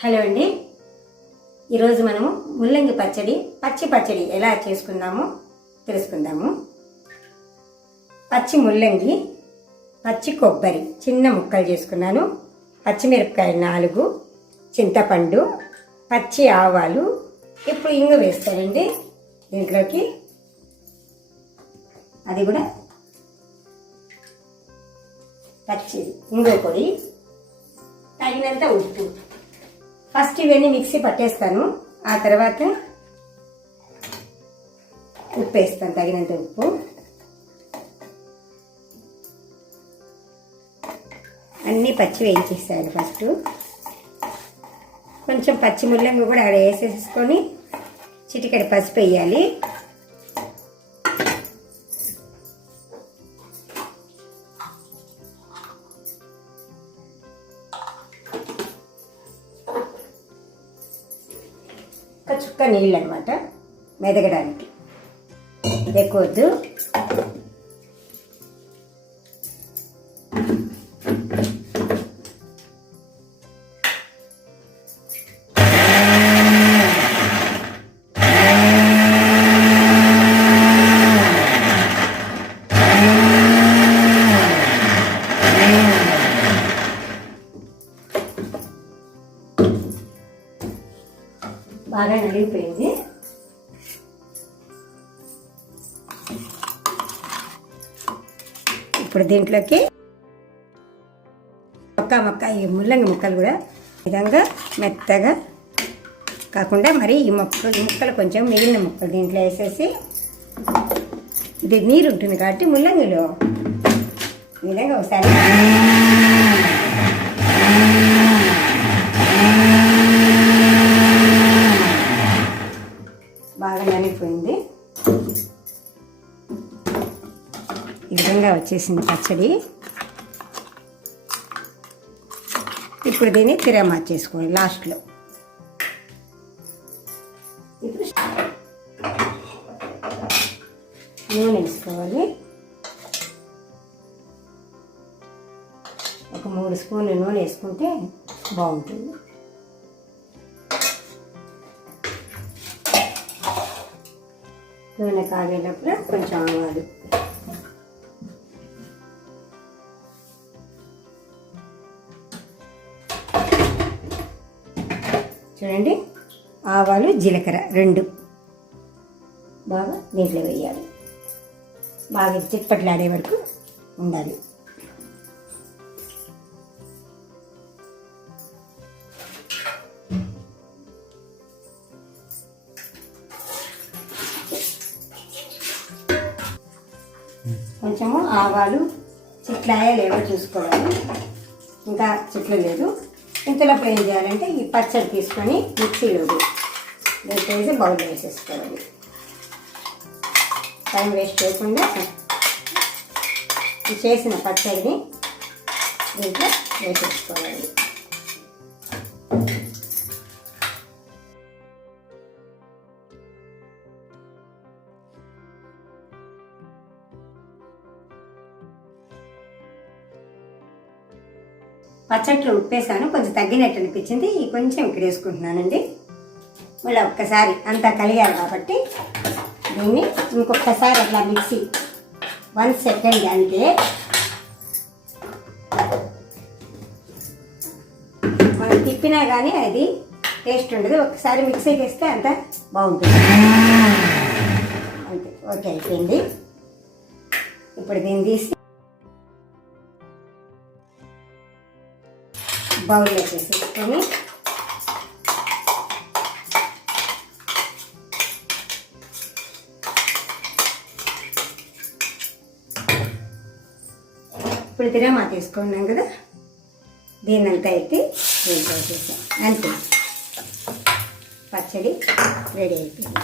Hello అండి. ఈరోజు మనము ముల్లంగి పచ్చి పచ్చడి ఎలా చేసుకుందామో తెలుసుకుందాము. పచ్చి ముల్లంగి, పచ్చి కొబ్బరి చిన్న ముక్కలు చేసుకున్నాను, పచ్చిమిరపకాయలు 4, చింతపండు, పచ్చి ఆవాలు. ఇప్పుడు ఇంగు వేస్తానండి దీంట్లోకి, అది కూడా పచ్చి ఇంగు పొడి, తగినంత ఉప్పు. ఫస్ట్ ఇవన్నీ మిక్సీ పట్టేస్తాను, ఆ తర్వాత ఉప్పు వేస్తాను, తగినంత ఉప్పు. అన్నీ పచ్చి వేయించేస్తాను. ఫస్ట్ కొంచెం పచ్చి ముల్లంగి కూడా ఆడ వేసేసుకొని చిటికెడు పసుపు వేయాలి. చుక్క నీళ్ళు అనమాట, మెదగడానికి ఎక్కువద్దు. బాగా నలిగిపోయింది. ఇప్పుడు దీంట్లోకి ఈ ముల్లంగి ముక్కలు కూడా విధంగా మెత్తగా కాకుండా మరి ఈ ముక్కలు కొంచెం మిగిలిన ముక్కలు దీంట్లో వేసేసి, ఇది నీరు ఉంటుంది కాబట్టి ముల్లంగిలో ఈ విధంగా ఒకసారి బాగా నలిగిపోయింది. ఈ విధంగా వచ్చేసింది పచ్చడి. ఇప్పుడు దీన్ని తిరగమార్చేసుకోవాలి లాస్ట్లో. ఇప్పుడు నూనె వేసుకోవాలి. ఒక 3 స్పూన్లు నూనె వేసుకుంటే బాగుంటుంది. నూనె కాగేటప్పుడు కొంచెం ఆవాలు, చూడండి, ఆవాలు జీలకర్ర 2 బాగా నీటిలో వేయాలి. బాగా చిట్పట్లాడే వరకు ఉండాలి. కొంచెము ఆవాలు చిట్లాయా లేవో చూసుకోవాలి, ఇంకా చిట్లు లేదు. ఇంతలోపు ఏం చేయాలంటే ఈ పచ్చడి తీసుకొని మిక్సీలో వేసేసి బౌల్ వేసేసుకోవాలి. టైం వేస్ట్ చేయకుండా చేసిన పచ్చడిని దీంట్లో వేసేసుకోవాలి. పచ్చట్లో ఉప్పేసాను, కొంచెం తగ్గినట్టు అనిపించింది. కొంచెం ఇక్కడ వేసుకుంటున్నానండి. మళ్ళీ ఒక్కసారి అంతా కలిగారు కాబట్టి దీన్ని ఇంకొకసారి అట్లా మిక్సీ 1 సెకండ్ అంటే మనం తిప్పినా కానీ అది టేస్ట్ ఉండదు. ఒకసారి మిక్సీకి వేస్తే అంత బాగుంటుంది. అంతే, ఓకే అయిపోయింది. ఇప్పుడు దీన్ని తీసి బౌల్లో వేసేసుకొని ఇప్పుడు తిరగమా తీసుకున్నాం కదా, దీన్నంతా అయితే వేసేసాం. అంతే, పచ్చడి రెడీ అయిపోయింది.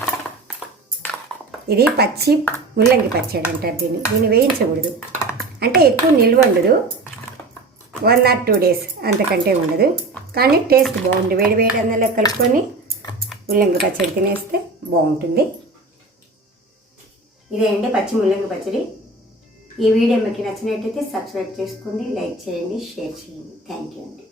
ఇది పచ్చి ముల్లంగి పచ్చడి అంటారు. దీన్ని వేయించకూడదు, అంటే ఎక్కువ నిల్వ ఉండదు. 1 or 2 days అంతకంటే ఉండదు. కానీ టేస్ట్ బాగుంటుంది. వేడి వేడి అన్నంలో కలుపుకొని ముల్లంగి పచ్చడి తినేస్తే బాగుంటుంది. ఇదే అండి పచ్చి ముల్లంగి పచ్చడి. ఈ వీడియో మీకు నచ్చినట్టయితే సబ్స్క్రైబ్ చేసుకోండి, లైక్ చేయండి, షేర్ చేయండి. థ్యాంక్ యూ అండి.